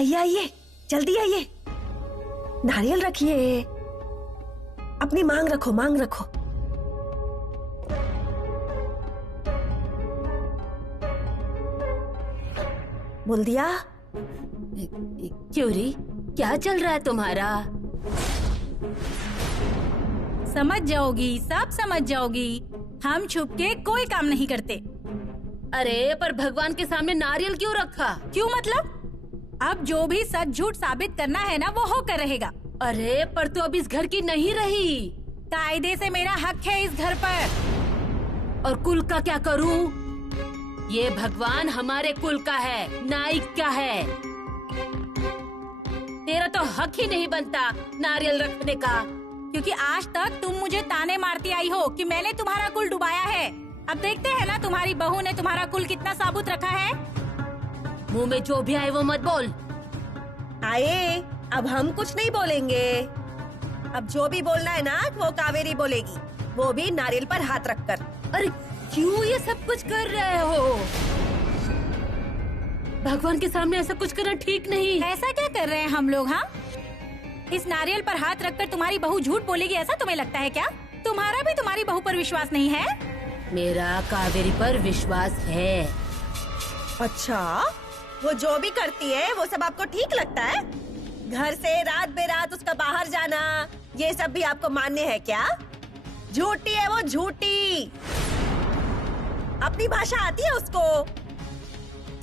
आइए आइए, जल्दी आइए। नारियल रखिए, अपनी मांग रखो, मांग रखो। बोल दिया। क्यों री, क्या चल रहा है तुम्हारा? समझ जाओगी, सब समझ जाओगी। हम छुप के कोई काम नहीं करते। अरे पर भगवान के सामने नारियल क्यों रखा? क्यों मतलब? अब जो भी सच झूठ साबित करना है ना, वो होकर रहेगा। अरे पर तू अब इस घर की नहीं रही। कायदे से मेरा हक है इस घर पर। और कुल का क्या करूं? ये भगवान हमारे कुल का है, नाइक का है। तेरा तो हक ही नहीं बनता नारियल रखने का। क्योंकि आज तक तुम मुझे ताने मारती आई हो कि मैंने तुम्हारा कुल डुबाया है। अब देखते हैं ना तुम्हारी बहू ने तुम्हारा कुल कितना साबुत रखा है। मुंह में जो भी आए वो मत बोल। आए, अब हम कुछ नहीं बोलेंगे। अब जो भी बोलना है ना, वो कावेरी बोलेगी, वो भी नारियल पर हाथ रखकर। अरे क्यों ये सब कुछ कर रहे हो? भगवान के सामने ऐसा कुछ करना ठीक नहीं। ऐसा क्या कर रहे हैं हम लोग? हाँ, इस नारियल पर हाथ रखकर तुम्हारी बहू झूठ बोलेगी, ऐसा तुम्हें लगता है क्या? तुम्हारा भी तुम्हारी बहू पर विश्वास नहीं है? मेरा कावेरी पर विश्वास है। अच्छा, वो जो भी करती है वो सब आपको ठीक लगता है? घर से रात बेरात उसका बाहर जाना, ये सब भी आपको मान्य है क्या? झूठी है वो, झूठी। अपनी भाषा आती है उसको।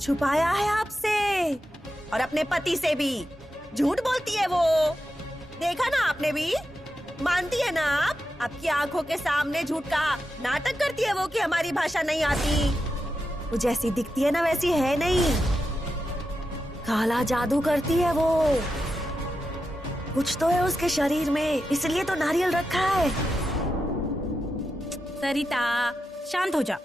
छुपाया है आपसे और अपने पति से भी। झूठ बोलती है वो, देखा ना आपने भी। मानती है ना आप? आपकी आंखों के सामने झूठ का नाटक करती है वो कि हमारी भाषा नहीं आती। वो जैसी दिखती है ना वैसी है नहीं। काला जादू करती है वो। कुछ तो है उसके शरीर में, इसलिए तो नारियल रखा है। सरिता, शांत हो जा।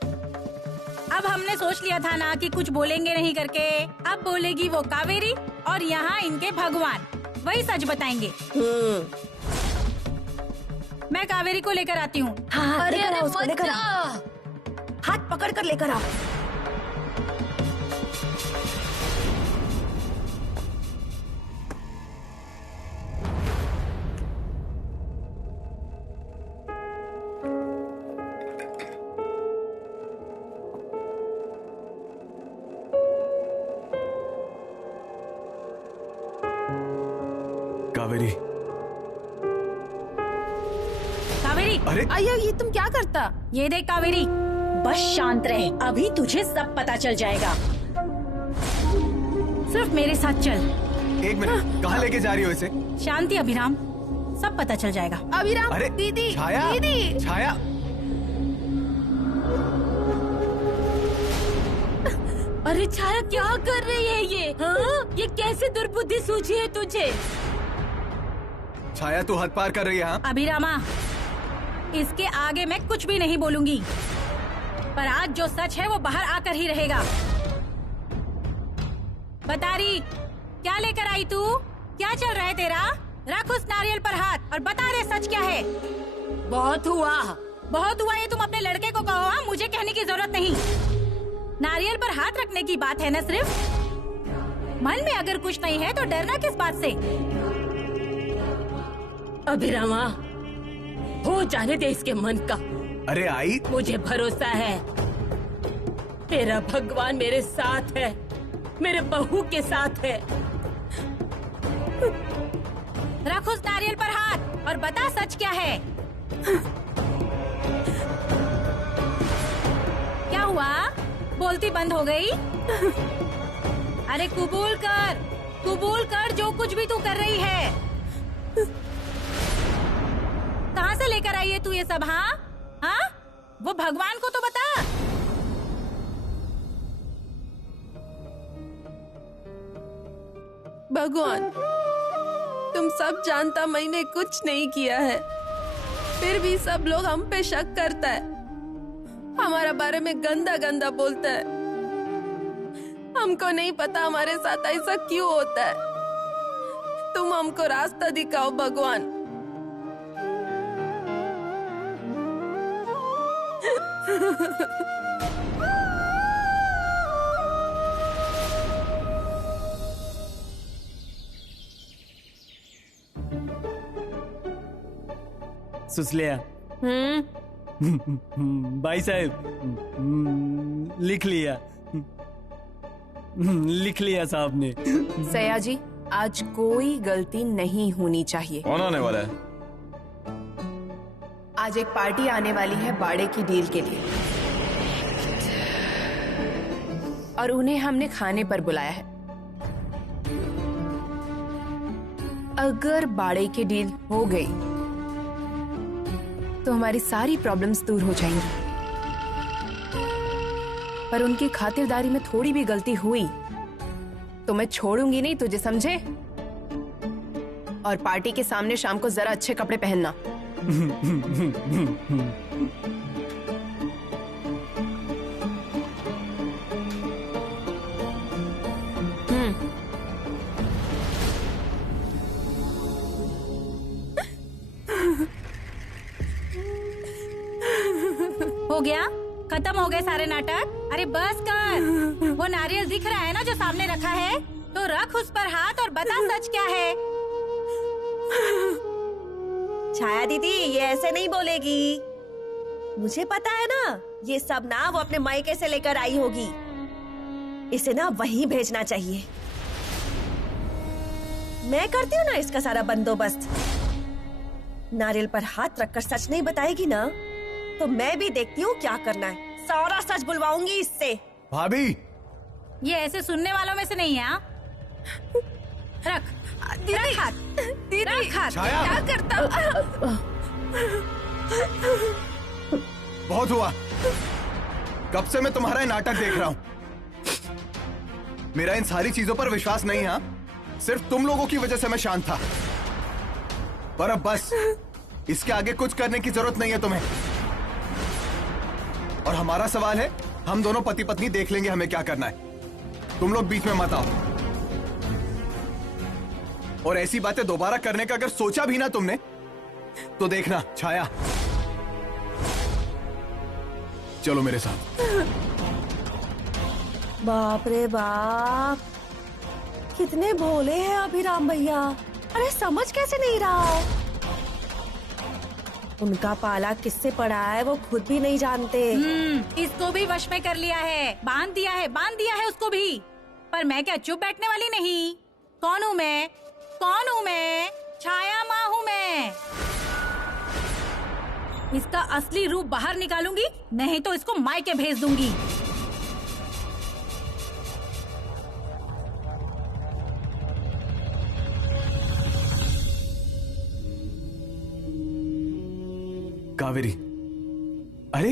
अब हमने सोच लिया था ना कि कुछ बोलेंगे नहीं करके। अब बोलेगी वो कावेरी और यहाँ इनके भगवान, वही सच बताएंगे। मैं कावेरी को लेकर आती हूँ। हाँ, अरे लेकर आओ उसको, मत लेकर जा। आओ। हाथ पकड़ कर लेकर आओ। कावेरी, कावेरी, अरे आइयो, ये तुम क्या करता? ये देख कावेरी, बस शांत रहे, अभी तुझे सब पता चल जाएगा। सिर्फ मेरे साथ चल। एक मिनट, कहाँ लेके जा रही हो इसे? शांति अभिराम, सब पता चल जाएगा। अभिराम, अरे दीदी, छाया, दीदी। छाया। अरे छाया, क्या कर रही है ये? हाँ? ये कैसे दुर्बुद्धि सूझी है तुझे? छाया, तू हद पार कर रही है। हाँ? अभिरामा, इसके आगे मैं कुछ भी नहीं बोलूंगी, पर आज जो सच है वो बाहर आकर ही रहेगा। बता रही, क्या लेकर आई तू? क्या चल रहा है तेरा? रख उस नारियल पर हाथ और बता दे सच क्या है। बहुत हुआ, बहुत हुआ ये तुम अपने लड़के को कहो। हाँ, मुझे कहने की जरूरत नहीं। नारियल पर हाथ रखने की बात है ना सिर्फ। मन में अगर कुछ नहीं है तो डरना किस बात से? अभिरामा, हो जाने दे इसके मन का। अरे आई, मुझे भरोसा है, तेरा भगवान मेरे साथ है, मेरे बहू के साथ है। रख उस नारियल पर हाथ और बता सच क्या है। क्या हुआ? बोलती बंद हो गई? अरे कबूल कर जो कुछ भी तू कर रही है। कहाँ से लेकर आई है तू ये सब? हाँ हाँ, वो भगवान को तो बता। भगवान, तुम सब जानता मैंने कुछ नहीं किया है, फिर भी सब लोग हम पे शक करता है, हमारा बारे में गंदा गंदा बोलता है। हमको नहीं पता हमारे साथ ऐसा क्यों होता है। तुम हमको रास्ता दिखाओ भगवान। सुसलिया। भाई साहब, लिख लिया साहब ने। सयाजी, आज कोई गलती नहीं होनी चाहिए। कौन आने वाला है? आज एक पार्टी आने वाली है बाड़े की डील के लिए, और उन्हें हमने खाने पर बुलाया है। अगर बाड़े की डील हो गई तो हमारी सारी प्रॉब्लम्स दूर हो जाएंगी, पर उनकी खातिरदारी में थोड़ी भी गलती हुई तो मैं छोड़ूंगी नहीं तुझे, समझे? और पार्टी के सामने शाम को जरा अच्छे कपड़े पहनना। हो गया? खत्म हो गए सारे नाटक? अरे बस कर। वो नारियल दिख रहा है ना जो सामने रखा है, तो रख उस पर हाथ और बता सच क्या है। छाया दीदी, ये ऐसे नहीं बोलेगी। मुझे पता है ना, ये सब ना वो अपने मायके से लेकर आई होगी। इसे ना वहीं भेजना चाहिए। मैं करती हूँ ना इसका सारा बंदोबस्त। नारियल पर हाथ रखकर सच नहीं बताएगी ना, तो मैं भी देखती हूँ क्या करना है। सारा सच बुलवाऊंगी इससे। भाभी, ये ऐसे सुनने वालों में से नहीं है। रख रख हाथ, रख हाथ। छाया, क्या करता? बहुत हुआ। कब से मैं तुम्हारा ये नाटक देख रहा हूँ। मेरा इन सारी चीजों पर विश्वास नहीं है। सिर्फ तुम लोगों की वजह से मैं शांत था, पर अब बस इसके आगे कुछ करने की जरूरत नहीं है तुम्हें। और हमारा सवाल है, हम दोनों पति पत्नी देख लेंगे हमें क्या करना है। तुम लोग बीच में मत आओ। और ऐसी बातें दोबारा करने का अगर सोचा भी ना तुमने, तो देखना छाया, चलो मेरे साथ। बाप रे बाप, कितने भोले हैं अभिराम भैया। अरे समझ कैसे नहीं रहा? उनका पाला किससे पड़ा है वो खुद भी नहीं जानते। इसको भी वश में कर लिया है, बांध दिया है उसको भी। पर मैं क्या चुप बैठने वाली नहीं? कौन हूँ मैं? छाया माँ हूँ मैं। इसका असली रूप बाहर निकालूंगी, नहीं तो इसको मायके भेज दूंगी। कावेरी, अरे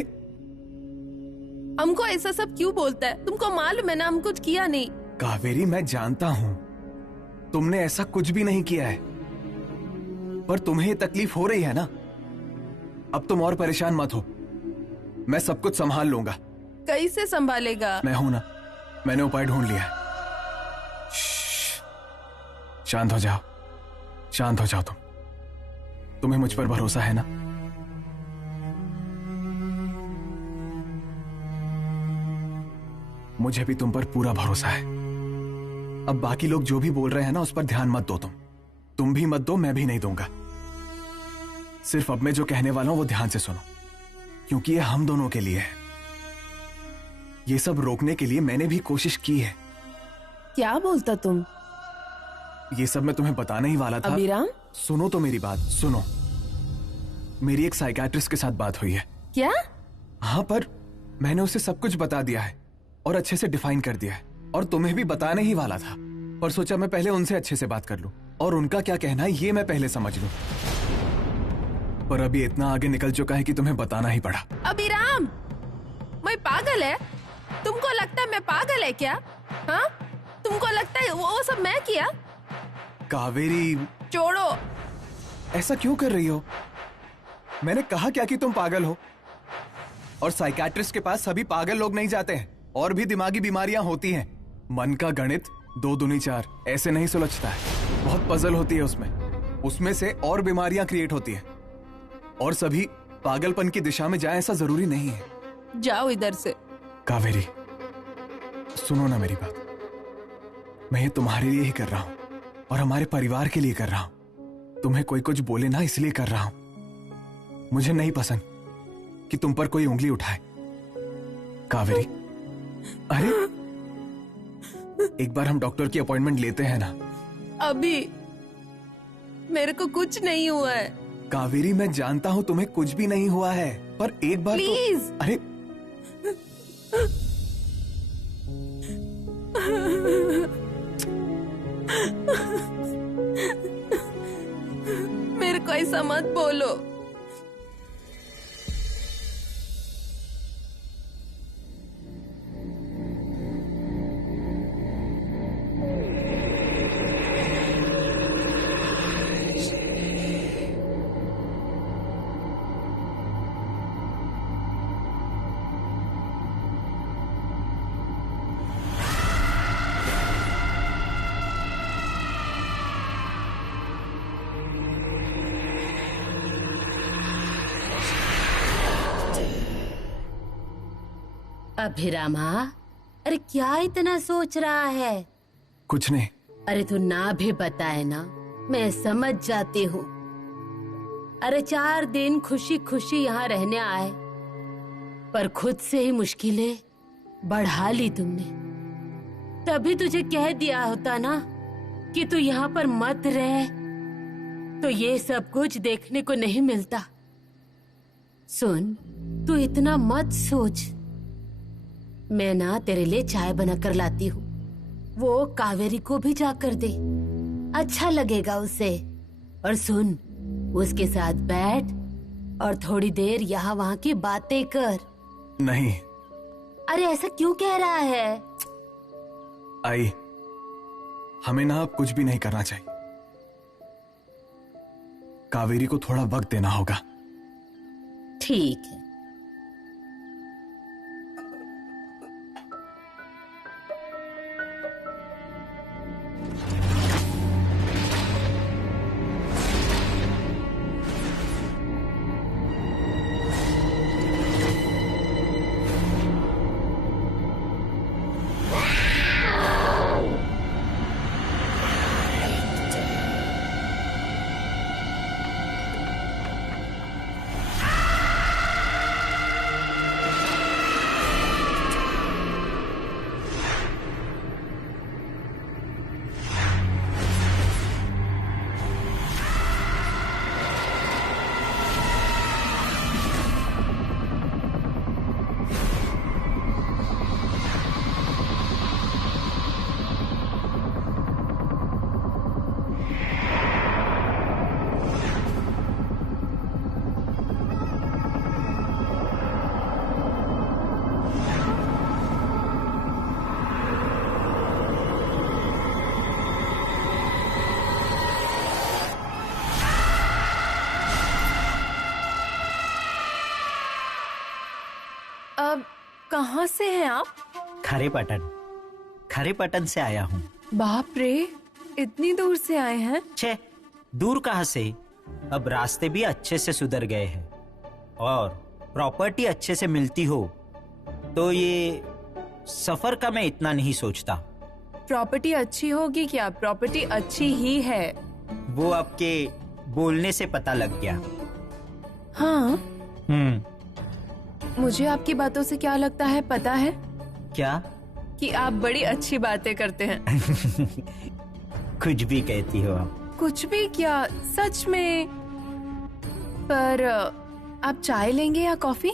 हमको ऐसा सब क्यों बोलता है? तुमको मालूम है ना, हम कुछ किया नहीं। कावेरी, मैं जानता हूं तुमने ऐसा कुछ भी नहीं किया है, पर तुम्हें तकलीफ हो रही है ना। अब तुम और परेशान मत हो, मैं सब कुछ संभाल लूंगा। कैसे संभालेगा? मैं हूं ना, मैंने उपाय ढूंढ लिया है। शांत हो जाओ तुम्हें मुझ पर भरोसा है ना? मुझे भी तुम पर पूरा भरोसा है। अब बाकी लोग जो भी बोल रहे हैं ना, उस पर ध्यान मत दो। तुम भी मत दो, मैं भी नहीं दूंगा। सिर्फ अब मैं जो कहने वाला हूं वो ध्यान से सुनो, क्योंकि ये हम दोनों के लिए है। ये सब रोकने के लिए मैंने भी कोशिश की है। क्या बोलता तुम? ये सब मैं तुम्हें बताने ही वाला था। अभिराम, सुनो तो मेरी बात सुनो। मेरी एक साइकियाट्रिस्ट के साथ बात हुई है। क्या? हाँ, पर मैंने उसे सब कुछ बता दिया है और अच्छे से डिफाइन कर दिया है, और तुम्हें भी बताने ही वाला था, पर सोचा मैं पहले उनसे अच्छे से बात कर लूं और उनका क्या कहना है ये मैं पहले समझ लूं। पर अभी इतना आगे निकल चुका है कि तुम्हें बताना ही पड़ा। अभिराम, मैं पागल है? तुमको लगता है मैं पागल है क्या? हाँ, तुमको लगता है वो सब मैं किया? कावेरी, छोड़ो। ऐसा क्यों कर रही हो? मैंने कहा क्या कि तुम पागल हो? और साइकियाट्रिस्ट के पास सभी पागल लोग नहीं जाते हैं, और भी दिमागी बीमारियां होती हैं। मन का गणित 2 दूनी 4 ऐसे नहीं सुलझता है, बहुत पजल होती है उसमें से और बीमारियां क्रिएट होती है, और सभी पागलपन की दिशा में जाए ऐसा जरूरी नहीं है। जाओ इधर से। कावेरी, सुनो ना मेरी बात। मैं ये तुम्हारे लिए ही कर रहा हूं और हमारे परिवार के लिए कर रहा हूं। तुम्हें कोई कुछ बोले ना इसलिए कर रहा हूं। मुझे नहीं पसंद कि तुम पर कोई उंगली उठाए। कावेरी, अरे एक बार हम डॉक्टर की अपॉइंटमेंट लेते हैं ना। अभी मेरे को कुछ नहीं हुआ है। कावेरी, मैं जानता हूं तुम्हें कुछ भी नहीं हुआ है, पर एक बार प्लीज। तो... अरे मेरे को ऐसा मत बोलो। अभिरामा, अरे क्या इतना सोच रहा है? कुछ नहीं। अरे तू ना भी बताए ना, मैं समझ जाती हूँ। अरे 4 दिन खुशी खुशी यहाँ रहने आए, पर खुद से ही मुश्किलें बढ़ा ली तुमने। तभी तुझे कह दिया होता ना कि तू यहाँ पर मत रह, तो ये सब कुछ देखने को नहीं मिलता। सुन, तू इतना मत सोच। मैं ना तेरे लिए चाय बना कर लाती हूँ, वो कावेरी को भी जाकर दे, अच्छा लगेगा उसे। और सुन, उसके साथ बैठ और थोड़ी देर यहाँ वहाँ की बातें कर। नहीं। अरे ऐसा क्यों कह रहा है? आई, हमें ना अब कुछ भी नहीं करना चाहिए। कावेरी को थोड़ा वक्त देना होगा। ठीक है। अब कहाँ से हैं आप? खरेपटन से आया हूँ। बाप रे, इतनी दूर से आए हैं? छे, दूर कहाँ से, अब रास्ते भी अच्छे से सुधर गए हैं और प्रॉपर्टी अच्छे से मिलती हो तो ये सफर का मैं इतना नहीं सोचता। प्रॉपर्टी अच्छी होगी क्या? प्रॉपर्टी अच्छी ही है। वो आपके बोलने से पता लग गया। हाँ, मुझे आपकी बातों से क्या लगता है पता है? क्या? कि आप बड़ी अच्छी बातें करते हैं। कुछ भी कहती हो आप। कुछ भी क्या, सच में। पर आप चाय लेंगे या कॉफी?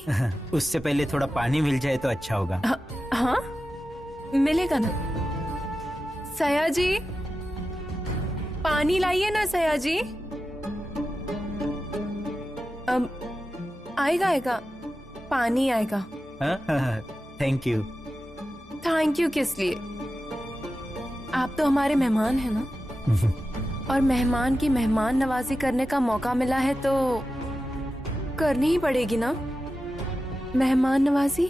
उससे पहले थोड़ा पानी मिल जाए तो अच्छा होगा। हाँ, मिलेगा ना। सया जी, पानी लाइए ना सया जी। अब आएगा पानी आएगा। Thank you. थैंक यू किस लिए? आप तो हमारे मेहमान हैं ना। और मेहमान की मेहमान नवाजी करने का मौका मिला है तो करनी ही पड़ेगी ना मेहमान नवाजी।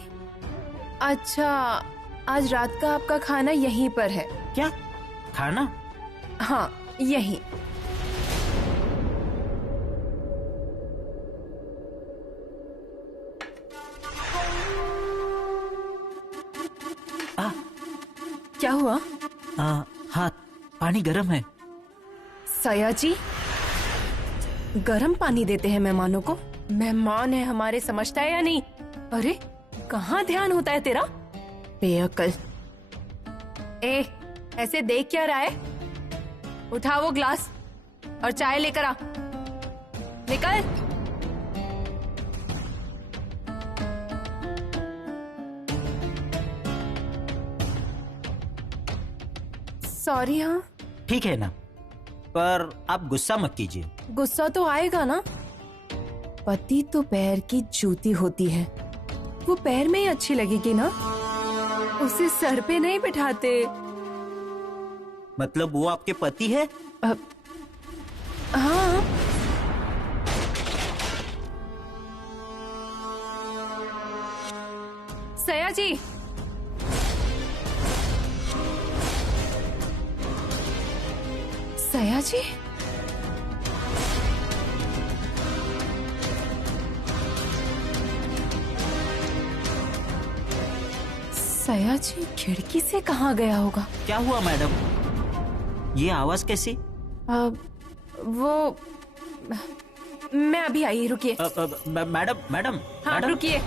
अच्छा, आज रात का आपका खाना यहीं पर है क्या? खाना? हाँ, यहीं। क्या हुआ? हाँ, पानी गर्म है। सया जी, गर्म पानी देते हैं मेहमानों को? मेहमान है हमारे, समझता है या नहीं? अरे कहाँ ध्यान होता है तेरा बेअक्ल। ए, ऐसे देख क्या रहा है? उठा वो ग्लास और चाय लेकर आ। निकल। सॉरी। हाँ ठीक है ना, पर आप गुस्सा मत कीजिए। गुस्सा तो आएगा ना, पति तो पैर की जूती होती है, वो पैर में ही अच्छी लगेगी ना, उसे सर पे नहीं बिठाते। मतलब वो आपके पति है? हाँ। सया जी, सया जी, सया जी खिड़की से कहाँ गया होगा? क्या हुआ मैडम, ये आवाज कैसी? वो मैं अभी आई, रुकिए। मैडम मैडम हाँ मैडम, रुकिए।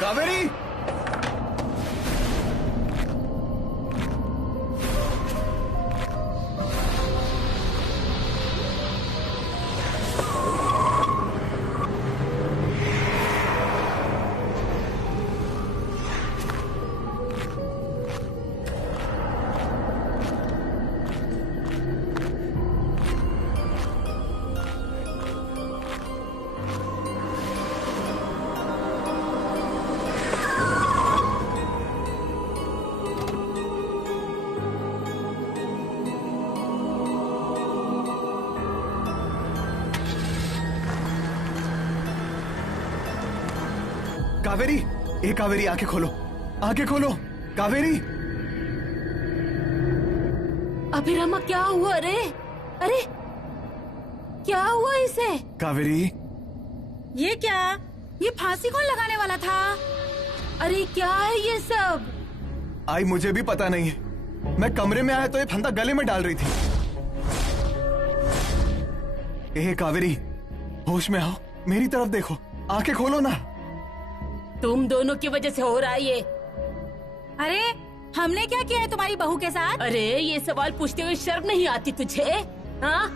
कावेरी, कावेरी, ए कावेरी, आंखें खोलो, आंखें खोलो, कावेरी। अभिरामा क्या हुआ रे? अरे क्या हुआ इसे? कावेरी, ये क्या? ये फांसी कौन लगाने वाला था? अरे क्या है ये सब? आई मुझे भी पता नहीं है, मैं कमरे में आया तो ये फंदा गले में डाल रही थी। ए कावेरी, होश में आओ, मेरी तरफ देखो, आंखें खोलो ना। तुम दोनों की वजह से हो रहा है ये। अरे हमने क्या किया है तुम्हारी बहू के साथ? अरे ये सवाल पूछते हुए शर्म नहीं आती तुझे? हाँ,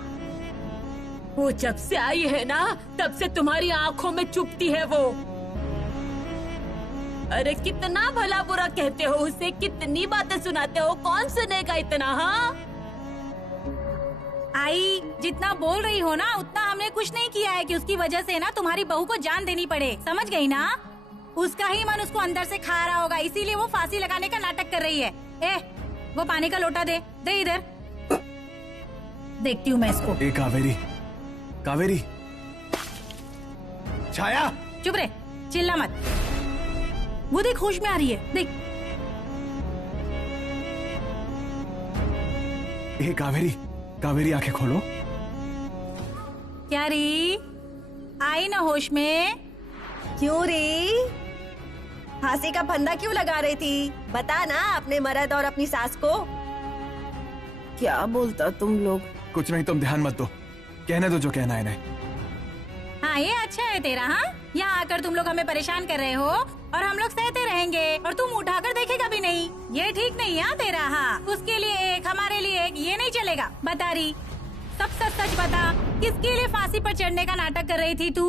वो जब से आई है ना तब से तुम्हारी आंखों में चुभती है वो। अरे कितना भला बुरा कहते हो उसे, कितनी बातें सुनाते हो, कौन सुनेगा इतना? हाँ आई, जितना बोल रही हो ना उतना हमने कुछ नहीं किया है कि उसकी वजह से ना तुम्हारी बहू को जान देनी पड़े, समझ गई ना? उसका ही मन उसको अंदर से खा रहा होगा, इसीलिए वो फांसी लगाने का नाटक कर रही है। ए, वो पानी का लोटा दे, दे इधर। देखती हूँ मैं इसको। ए कावेरी, कावेरी, छाया, चुप रे, चिल्ला मत। वो देख होश में आ रही है, देख। ए कावेरी, कावेरी आंखें खोलो। क्या री, आई ना होश में? क्यों रे? फांसी का फंदा क्यों लगा रही थी? बता ना अपने मर्द और अपनी सास को। क्या बोलता तुम लोग? कुछ नहीं, तुम ध्यान मत दो, कहने दो जो कहना है इन्हें। हाँ ये अच्छा है तेरा। हाँ, यहाँ आकर तुम लोग हमें परेशान कर रहे हो और हम लोग सहते रहेंगे और तुम उठाकर देखेगा भी नहीं। ये ठीक नहीं है तेरा। हाँ, उसके लिए एक, हमारे लिए एक, ये नहीं चलेगा। बता रही, सब सच सच बता, किसके लिए फांसी पर चढ़ने का नाटक कर रही थी तू?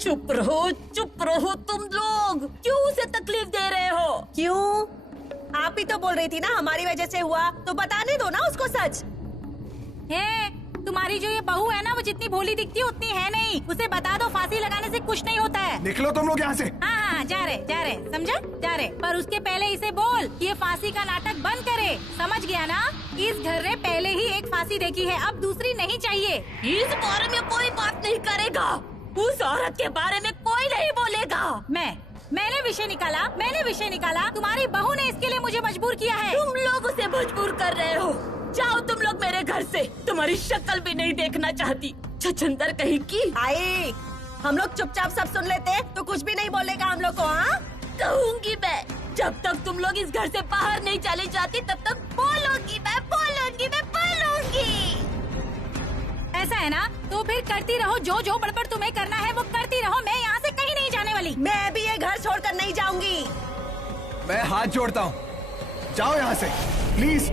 चुप रहो तुम लोग। क्यों उसे तकलीफ दे रहे हो? क्यों? आप ही तो बोल रही थी ना हमारी वजह से हुआ, तो बताने दो ना उसको सच। तुम्हारी जो ये बहू है ना, वो जितनी भोली दिखती है उतनी है नहीं। उसे बता दो फांसी लगाने से कुछ नहीं होता है। निकलो तुम लोग यहाँ से। हाँ, जा रहे समझा? जा रहे, पर उसके पहले इसे बोल कि ये फांसी का नाटक बंद करे। समझ गया ना? इस घर ने पहले ही एक फांसी देखी है, अब दूसरी नहीं चाहिए। इस बारे में कोई बात नहीं करेगा, उस औरत के बारे में कोई नहीं बोलेगा। मैंने विषय निकाला। तुम्हारी बहू ने इसके लिए मुझे मजबूर किया है। तुम लोग उसे मजबूर कर रहे हो। जाओ तुम लोग मेरे घर से, तुम्हारी शक्ल भी नहीं देखना चाहती। छछंदर कहीं की। आई, हम लोग चुपचाप सब सुन लेते तो कुछ भी नहीं बोलेगा हम लोग को। हाँ, कहूँगी मैं, जब तक तुम लोग इस घर से बाहर नहीं चली जाती तब तक बोलूंगी मैं। ऐसा है ना, तो फिर करती रहो, जो बड़बड़ तुम्हें करना है वो करती रहो। मैं यहाँ से कहीं नहीं जाने वाली। मैं भी ये घर छोड़कर नहीं जाऊंगी। मैं हाथ जोड़ता हूँ, जाओ यहाँ से प्लीज।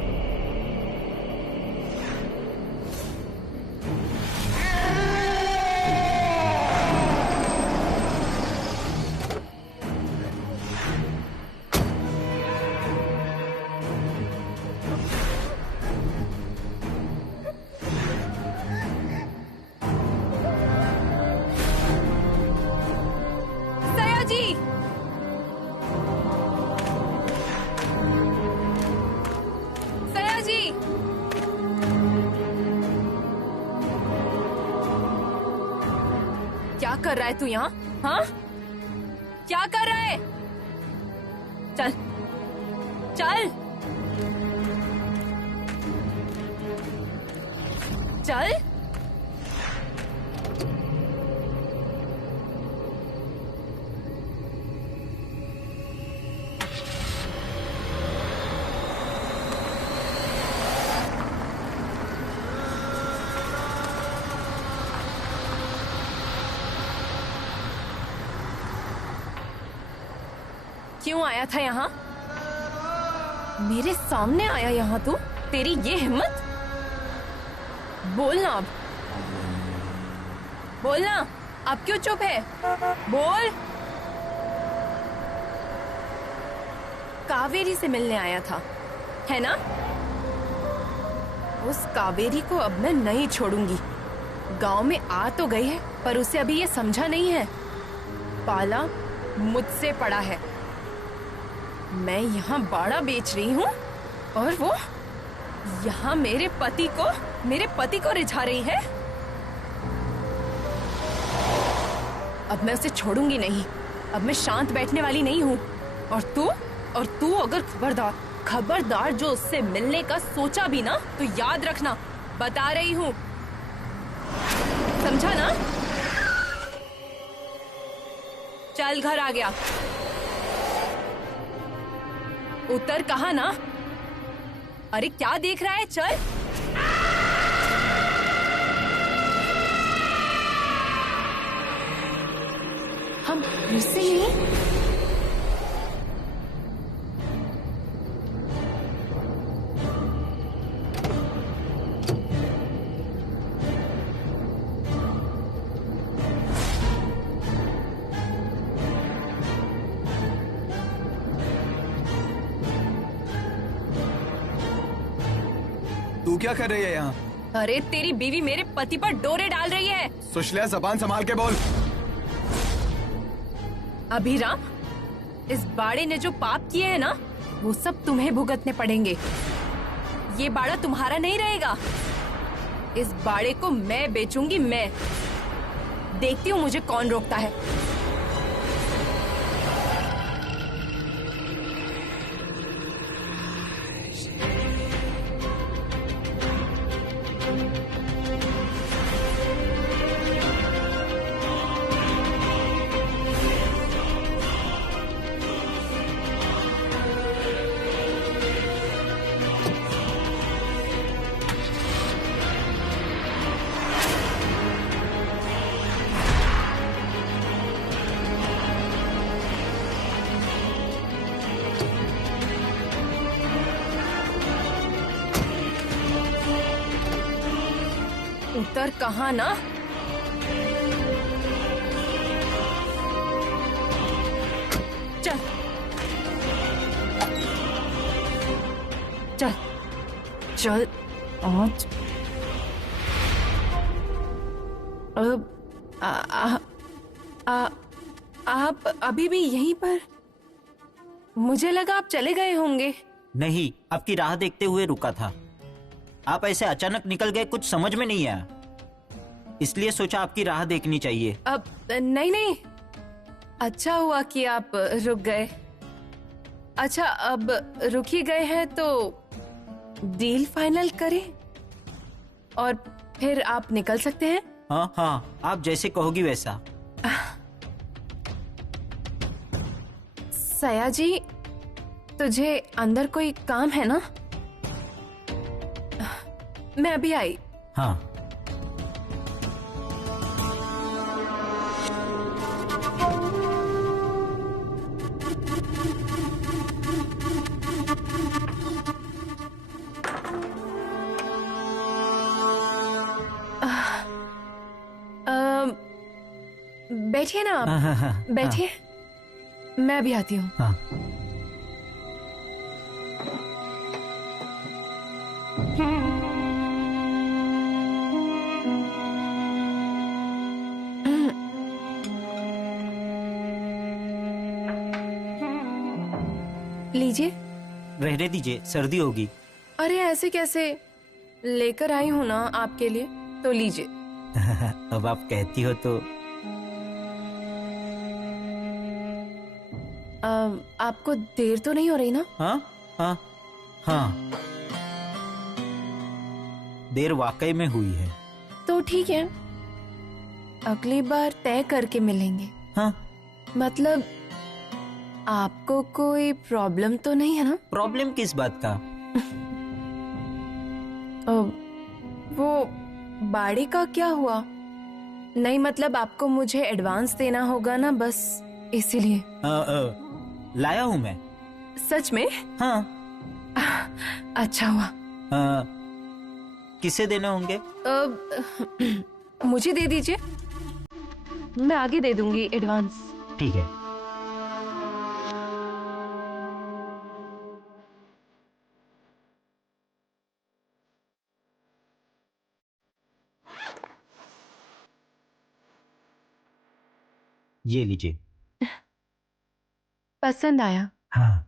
क्या कर रहा है तू यहाँ? हाँ, क्या कर रहा है? चल चल चल। क्यों आया था यहाँ? मेरे सामने आया यहाँ तू? तेरी ये हिम्मत? बोलना अब, बोलना। अब क्यों चुप है? बोल। कावेरी से मिलने आया था, है ना? उस कावेरी को अब मैं नहीं छोड़ूंगी। गांव में आ तो गई है, पर उसे अभी ये समझा नहीं है, पाला मुझसे पड़ा है। मैं यहाँ बाड़ा बेच रही हूँ और वो यहाँ मेरे पति को रिझा रही है। अब मैं उसे छोड़ूंगी नहीं। अब मैं शांत बैठने वाली नहीं हूँ। और तू अगर खबरदार जो उससे मिलने का सोचा भी ना, तो याद रखना, बता रही हूँ, समझा ना? चल, घर आ गया। उतर कहा ना? अरे क्या देख रहा है? चल। हम फिर से यहीं? तू क्या कर रही है यहाँ? अरे तेरी बीवी मेरे पति पर डोरे डाल रही है। सुशल्या, जबान संभाल के बोल। अभिराम, इस बाड़े ने जो पाप किए हैं ना, वो सब तुम्हें भुगतने पड़ेंगे। ये बाड़ा तुम्हारा नहीं रहेगा। इस बाड़े को मैं बेचूंगी, मैं। देखती हूँ मुझे कौन रोकता है। उतर कहाँ ना? चल चल आज आप अभी भी यहीं पर? मुझे लगा आप चले गए होंगे। नहीं, आपकी राह देखते हुए रुका था। आप ऐसे अचानक निकल गए, कुछ समझ में नहीं आया, इसलिए सोचा आपकी राह देखनी चाहिए। अब नहीं नहीं, अच्छा हुआ कि आप रुक गए। अच्छा, अब रुक ही गए हैं तो डील फाइनल करें और फिर आप निकल सकते हैं। हाँ हाँ, आप जैसे कहोगी वैसा। सया जी, तुझे अंदर कोई काम है ना? मैं अभी आई। हाँ। बैठिए ना आप। हाँ, हाँ, बैठिए, मैं अभी आती हूँ। हाँ। लीजिए। रहने दीजिए, सर्दी होगी। अरे ऐसे कैसे, लेकर आई हूँ ना आपके लिए, तो लीजिए। अब आप कहती हो तो। आपको देर तो नहीं हो रही ना? हाँ हाँ हाँ, देर वाकई में हुई है। तो ठीक है, अगली बार तय करके मिलेंगे। हाँ, मतलब आपको कोई प्रॉब्लम तो नहीं है ना? प्रॉब्लम किस बात का? वो बाड़ी का क्या हुआ? नहीं, मतलब आपको मुझे एडवांस देना होगा ना, बस इसीलिए। लाया हूँ मैं। सच में? हाँ। अच्छा हुआ। किसे देने होंगे? मुझे दे दीजिए, मैं आगे दे दूंगी एडवांस। ठीक है। ये लीजिए। पसंद आया? हाँ।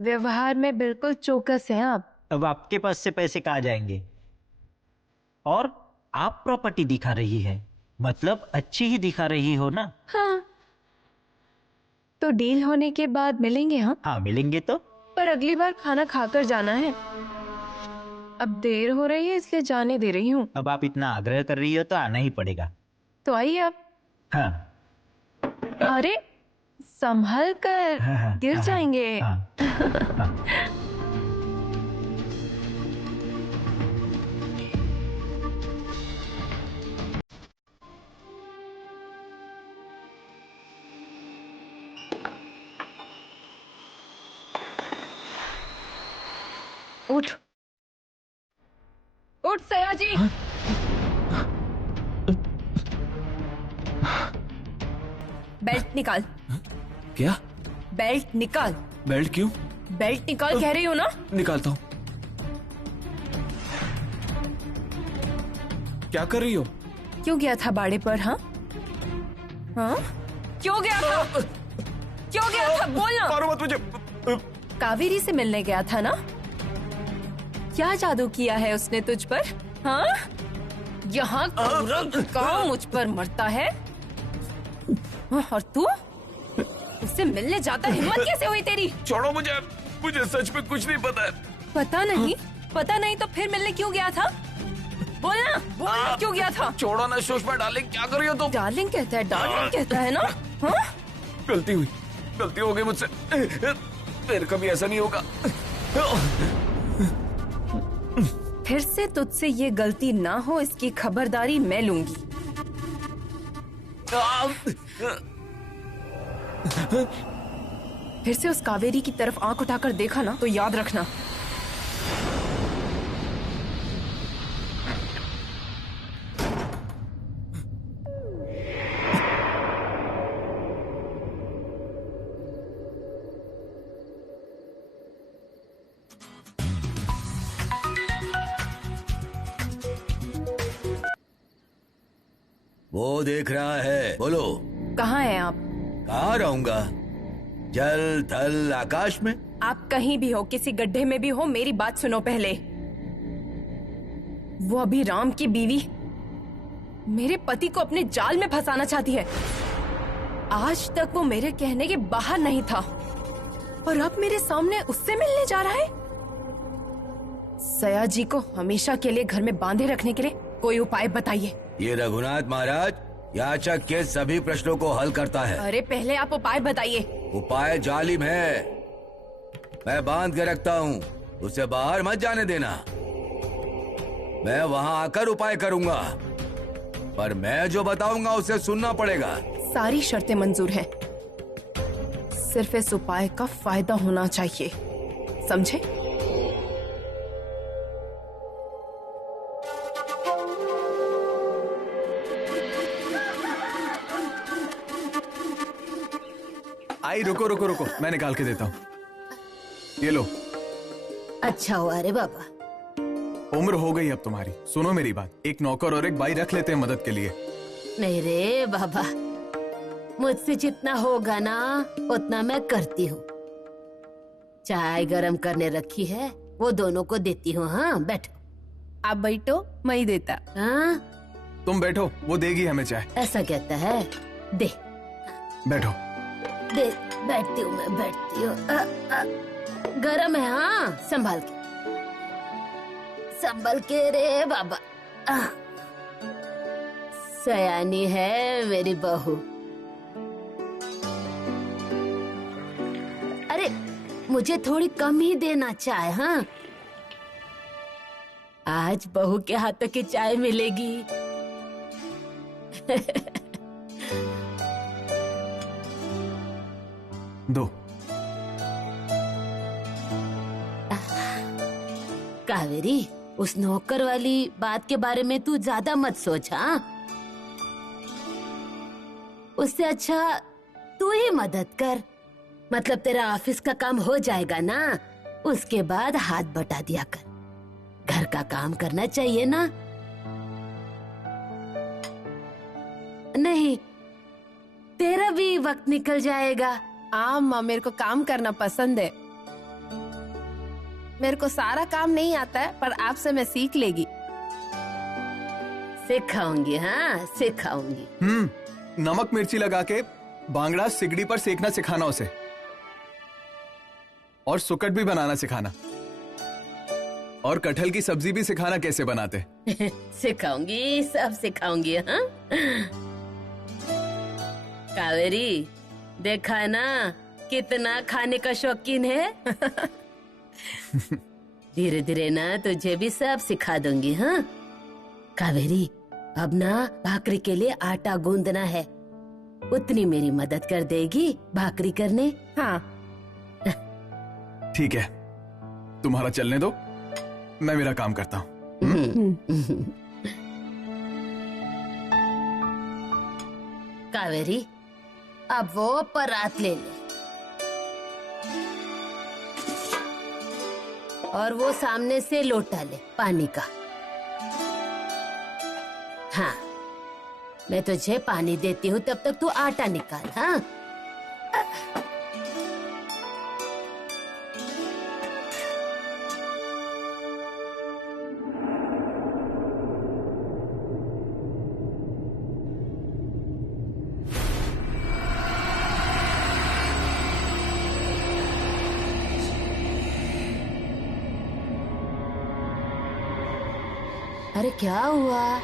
व्यवहार में बिल्कुल चौकस हैं आप। अब आपके पास से पैसे कहाँ जाएंगे? और आप प्रॉपर्टी दिखा रही है, मतलब अच्छी ही दिखा रही हो ना? हाँ, तो डील होने के बाद मिलेंगे। हाँ हाँ, मिलेंगे तो। पर अगली बार खाना खाकर जाना है। अब देर हो रही है इसलिए जाने दे रही हूँ। अब आप इतना आग्रह कर रही हो तो आना ही पड़ेगा। तो आइए आप। हाँ। अरे संभल कर, हाँ, गिर हाँ, जाएंगे। हाँ, हाँ। उठ उठ सया जी। बेल्ट निकाल। क्या? बेल्ट निकाल। बेल्ट क्यों? बेल्ट निकाल कह रही हो ना? निकालता हूँ। क्या कर रही हो? क्यों गया था बाड़े पर? हाँ हाँ, क्यों गया था? क्यों गया था? बोलना। मारो मत मुझे। कावेरी से मिलने गया था ना? क्या जादू किया है उसने तुझ पर? हाँ, यहाँ पूरा गाँव मुझ पर मरता है और तू उससे मिलने जाता, हिम्मत कैसे हुई तेरी? छोड़ो मुझे, मुझे सच में कुछ नहीं पता है। पता नहीं? पता नहीं तो फिर मिलने क्यों गया था? बोलना, बोलना क्यों गया था? छोड़ो ना सुषमा डार्लिंग, क्या कर रही हो तुम? डार्लिंग कहता है, डार्लिंग कहता है ना? हाँ? गलती हुई, गलती हो गई मुझसे, फिर कभी ऐसा नहीं होगा। फिर से तुझसे ये गलती ना हो इसकी खबरदारी मैं लूंगी। फिर से उस कावेरी की तरफ आंख उठाकर देखा ना तो याद रखना। वो देख रहा है। बोलो, कहाँ हैं आप? कहाँ रहूंगा? जल थल आकाश में। आप कहीं भी हो, किसी गड्ढे में भी हो, मेरी बात सुनो पहले। वो अभी राम की बीवी मेरे पति को अपने जाल में फंसाना चाहती है। आज तक वो मेरे कहने के बाहर नहीं था और अब मेरे सामने उससे मिलने जा रहा है। सया जी को हमेशा के लिए घर में बांधे रखने के लिए कोई उपाय बताइए। ये रघुनाथ महाराज याचक के सभी प्रश्नों को हल करता है। अरे पहले आप उपाय बताइए। उपाय जालिम है। मैं बांध के रखता हूँ, उसे बाहर मत जाने देना। मैं वहाँ आकर उपाय करूँगा, पर मैं जो बताऊंगा उसे सुनना पड़ेगा। सारी शर्तें मंजूर हैं, सिर्फ इस उपाय का फायदा होना चाहिए, समझे? आई रुको रुको रुको, मैं निकाल के देता हूँ। ये लो। अच्छा हुआ रे बाबा। उम्र हो गई अब तुम्हारी, सुनो मेरी बात। एक नौकर और एक बाई रख लेते हैं मदद के लिए। नहीं रे बाबा, मुझसे जितना होगा ना उतना मैं करती हूँ। चाय गरम करने रखी है, वो दोनों को देती हूँ। हाँ बैठो। आप बैठो, मैं ही देता। हाँ तुम बैठो, वो देगी हमें चाय। ऐसा कहता है, दे बैठो। दे। बैठती हूँ, मैं बैठती हूँ। गरम है। हाँ संभाल के, संभल के रे बाबा। सयानी है मेरी बहू। अरे मुझे थोड़ी कम ही देना चाय। हाँ आज बहू के हाथों की चाय मिलेगी। दो। कावेरी, उस नौकर वाली बात के बारे में तू ज्यादा मत सोच। हाँ उससे अच्छा तू ही मदद कर, मतलब तेरा ऑफिस का काम हो जाएगा ना, उसके बाद हाथ बटा दिया कर। घर का काम करना चाहिए ना। नहीं तेरा भी वक्त निकल जाएगा। माँ, मेरे को काम करना पसंद है। मेरे को सारा काम नहीं आता है, पर आपसे मैं सीख लेगी। सिखाऊंगी। हाँ सिखाऊंगी। नमक मिर्ची लगा के बांगड़ा सिगड़ी पर सेकना सिखाना उसे, और सुकट भी बनाना सिखाना, और कटहल की सब्जी भी सिखाना कैसे बनाते। सिखाऊंगी, सब सिखाऊंगी। हाँ कावेरी, देखा ना कितना खाने का शौकीन है। धीरे धीरे ना तुझे भी सब सिखा दूंगी। हाँ कावेरी, अब ना भाकरी के लिए आटा गूंदना है, उतनी मेरी मदद कर देगी भाकरी करने। हाँ ठीक है, तुम्हारा चलने दो, मैं मेरा काम करता हूँ। कावेरी, अब वो परात ले ले और वो सामने से लोटा ले पानी का। हाँ मैं तुझे पानी देती हूँ, तब तक तू आटा निकाल। हाँ अरे क्या हुआ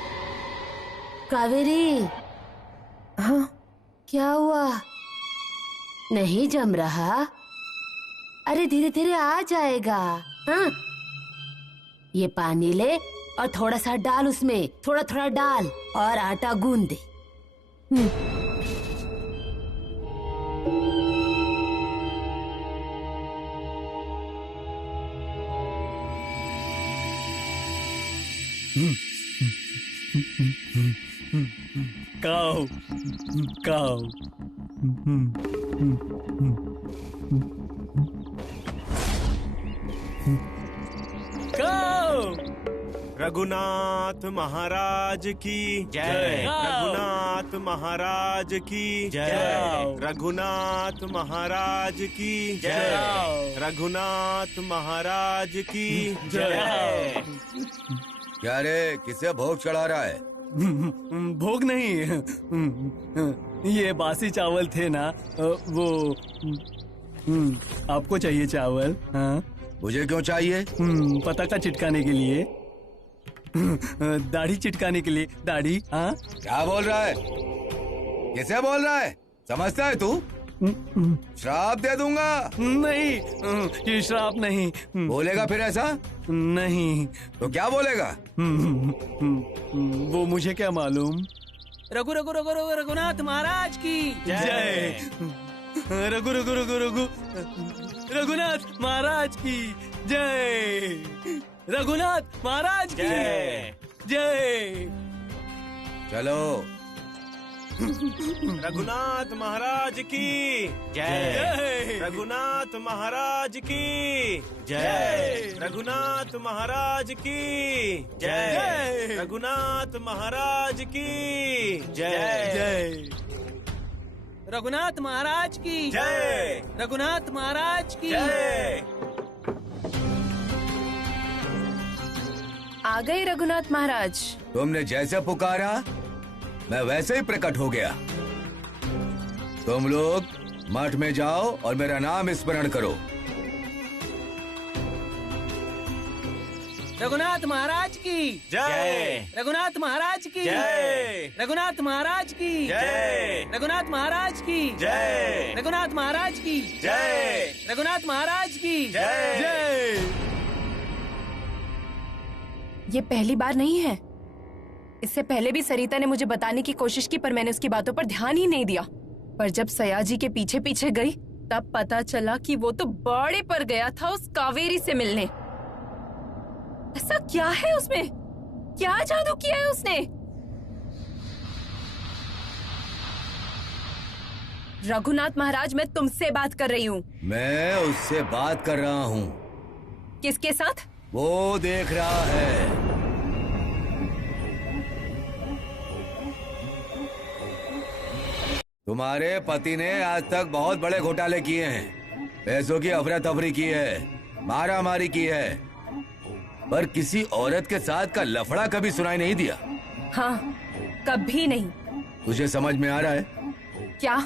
कावेरी? हाँ क्या हुआ? नहीं जम रहा? अरे धीरे धीरे आ जाएगा। हाँ ये पानी ले और थोड़ा सा डाल उसमें, थोड़ा थोड़ा डाल और आटा गूंद दे। काऊ काऊ काऊ रघुनाथ महाराज की जय। रघुनाथ महाराज की जय। रघुनाथ महाराज की जय। रघुनाथ महाराज की जय। क्या रे, किसे भोग चढ़ा रहा है? भोग नहीं, ये बासी चावल थे ना, वो आपको चाहिए चावल? हाँ? मुझे क्यों चाहिए? पताका चिटकाने के लिए, दाढ़ी चिटकाने के लिए। दाढ़ी? हाँ? क्या बोल रहा है? किसे बोल रहा है? समझता है तू? श्राप दे दूंगा। नहीं, ये श्राप नहीं। बोलेगा फिर ऐसा? नहीं। तो क्या बोलेगा? वो मुझे क्या मालूम। रघुनाथ महाराज की जय। रघुनाथ महाराज की जय। रघुनाथ महाराज की जय। चलो। रघुनाथ महाराज की जय। रघुनाथ महाराज की जय। रघुनाथ महाराज की जय। रघुनाथ महाराज की जय। रघुनाथ महाराज की जय। रघुनाथ महाराज की जय। आ गए रघुनाथ महाराज। तुमने जैसे पुकारा मैं वैसे ही प्रकट हो गया। तुम लोग मठ में जाओ और मेरा नाम स्मरण करो। रघुनाथ महाराज की जय। रघुनाथ महाराज की जय। रघुनाथ महाराज की जय। रघुनाथ महाराज की जय। रघुनाथ महाराज की जय। रघुनाथ महाराज की जय। जय। ये पहली बार नहीं है, इससे पहले भी सरिता ने मुझे बताने की कोशिश की, पर मैंने उसकी बातों पर ध्यान ही नहीं दिया। पर जब सयाजी के पीछे पीछे गई तब पता चला कि वो तो बाड़े पर गया था उस कावेरी से मिलने। ऐसा क्या है उसमें? क्या जादू किया है उसने? रघुनाथ महाराज, मैं तुमसे बात कर रही हूँ। मैं उससे बात कर रहा हूँ। किसके साथ? वो देख रहा है। तुम्हारे पति ने आज तक बहुत बड़े घोटाले किए हैं, पैसों की अफरा तफरी की है, मारा मारी की है, पर किसी औरत के साथ का लफड़ा कभी सुनाई नहीं दिया। हाँ, कभी नहीं। तुझे समझ में आ रहा है? क्या?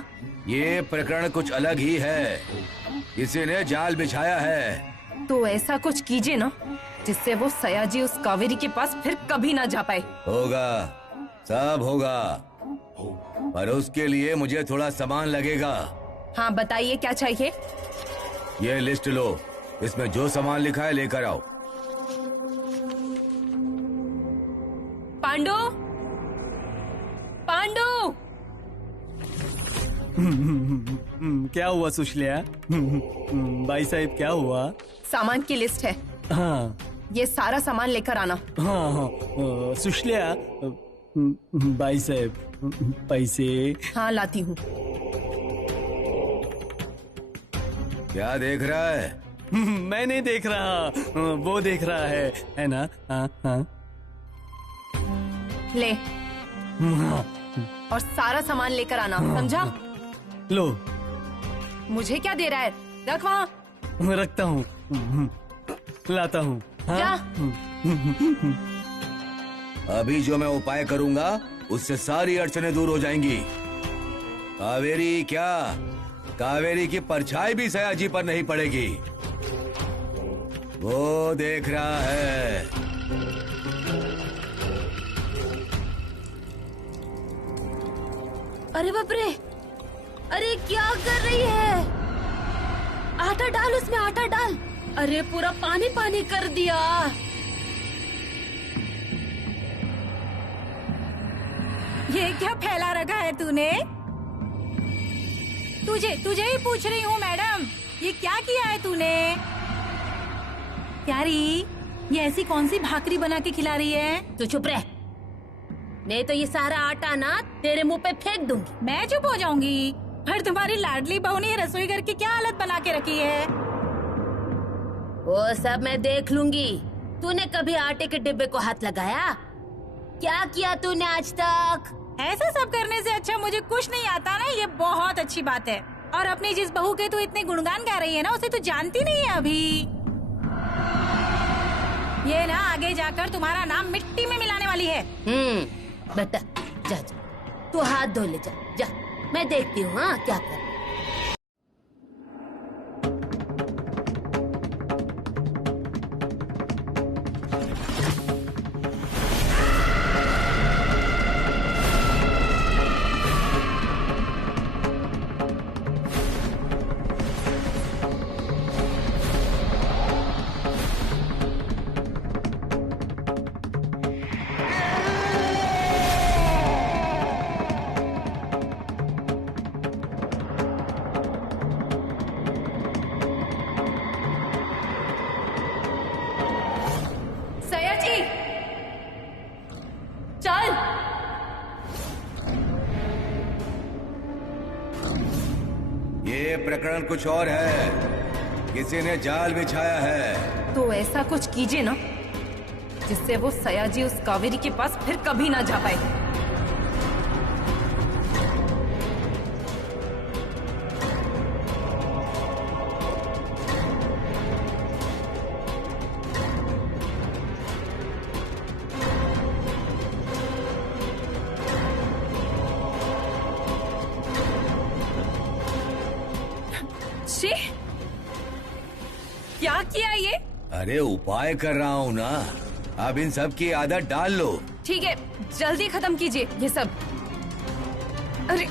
ये प्रकरण कुछ अलग ही है। किसी ने जाल बिछाया है। तो ऐसा कुछ कीजिए ना जिससे वो सयाजी उस कावेरी के पास फिर कभी ना जा पाए। होगा, सब होगा, पर उसके लिए मुझे थोड़ा सामान लगेगा। हाँ, बताइए क्या चाहिए? ये लिस्ट लो, इसमें जो सामान लिखा है लेकर आओ। पांडु, पांडु। क्या हुआ सुशल्या? भाई साहब, क्या हुआ? सामान की लिस्ट है। हाँ ये सारा सामान लेकर आना। हाँ हाँ। सुशल्या, भाई साहब पैसे। हाँ, लाती हूँ। क्या देख रहा है? मैं नहीं देख रहा, वो देख रहा है ना? हाँ हाँ। ले। हाँ। और सारा सामान लेकर आना, समझा? लो। मुझे क्या दे रहा है? रख वहाँ। रखता हूँ, लाता हूँ। जा। अभी जो मैं उपाय करूंगा उससे सारी अड़चनें दूर हो जाएंगी। कावेरी क्या, कावेरी की परछाई भी सयाजी पर नहीं पड़ेगी। वो देख रहा है। अरे बाप रे, अरे क्या कर रही है? आटा डाल, उसमें आटा डाल। अरे पूरा पानी पानी कर दिया। ये क्या फैला रखा है तूने? तुझे ही पूछ रही हूँ मैडम, ये क्या किया है तूने? प्यारी, ये ऐसी कौन सी भाकरी बना के खिला रही है? तू चुप रह, नहीं तो ये सारा आटा ना तेरे मुंह पे फेंक दूंगी। मैं चुप हो जाऊंगी, पर तुम्हारी लाडली बहू ने रसोई घर की क्या हालत बना के रखी है? वो सब मैं देख लूंगी, तूने कभी आटे के डिब्बे को हाथ लगाया? क्या किया तूने आज तक? ऐसा सब करने से अच्छा मुझे कुछ नहीं आता ना, ये बहुत अच्छी बात है। और अपनी जिस बहू के तू इतने गुणगान गा रही है ना, उसे तू जानती नहीं है अभी। ये ना आगे जाकर तुम्हारा नाम मिट्टी में मिलाने वाली है। बेटा जा जा, तू हाथ धो ले, जा जा, मैं देखती हूँ हाँ क्या कर। ये प्रकरण कुछ और है, किसी ने जाल बिछाया है। तो ऐसा कुछ कीजिए ना जिससे वो सयाजी उस कावेरी के पास फिर कभी ना जा पाए। क्या किया ये? अरे उपाय कर रहा हूँ ना, अब इन सब की आदत डाल लो। ठीक है, जल्दी खत्म कीजिए ये सब। अरे